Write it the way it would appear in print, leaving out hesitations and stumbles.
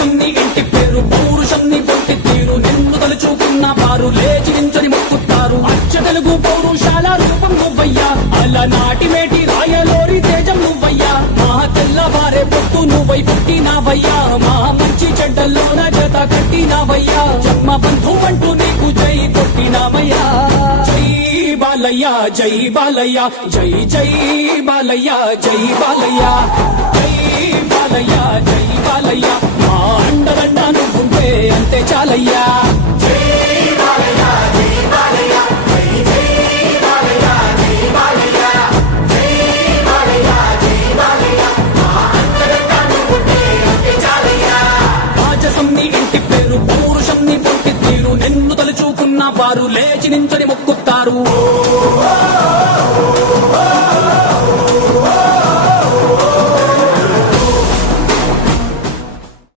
రాజసుని ఇంటి పేరు పౌరుషంని పొట్టి తీరు నిన్ను తలుచుకున్న వారు లేచి నించని మొక్కుతారు అచ్చ తెలుగు పౌరుషాల రూపం నువ్వయ్యా అలనాటి మేటి రాయలోరి తేజం నువ్వయ్యా మా తెల్లవారే పొత్తు నువ్వై పుట్టినావయ్యా మా మంచి చెడ్డల్లోన జత కట్టినావయ్యా జన్మ బంధు అంటూ నీకు జై కొట్టినావయ్యా జై బాలయ్య జై బాలయ్య జై జై బాలయ్య జై బాలయ్య జై బాలయ్య జై బాలయ్య మా అండదండ నువ్వుంటే అంతే చాలయ్యా జై బాలయ్య జై బాలయ్య జై జై బాలయ్య జై బాలయ్య జై బాలయ్య జై బాలయ్య మా అండదండ నువ్వుంటే అంతే చాలయ్యా రాజసుని ఇంటి పేరు పౌరుషంని పొట్టి తీరు నిన్ను తలుచుకున్న వారు లేచి నించని మొక్కుతారు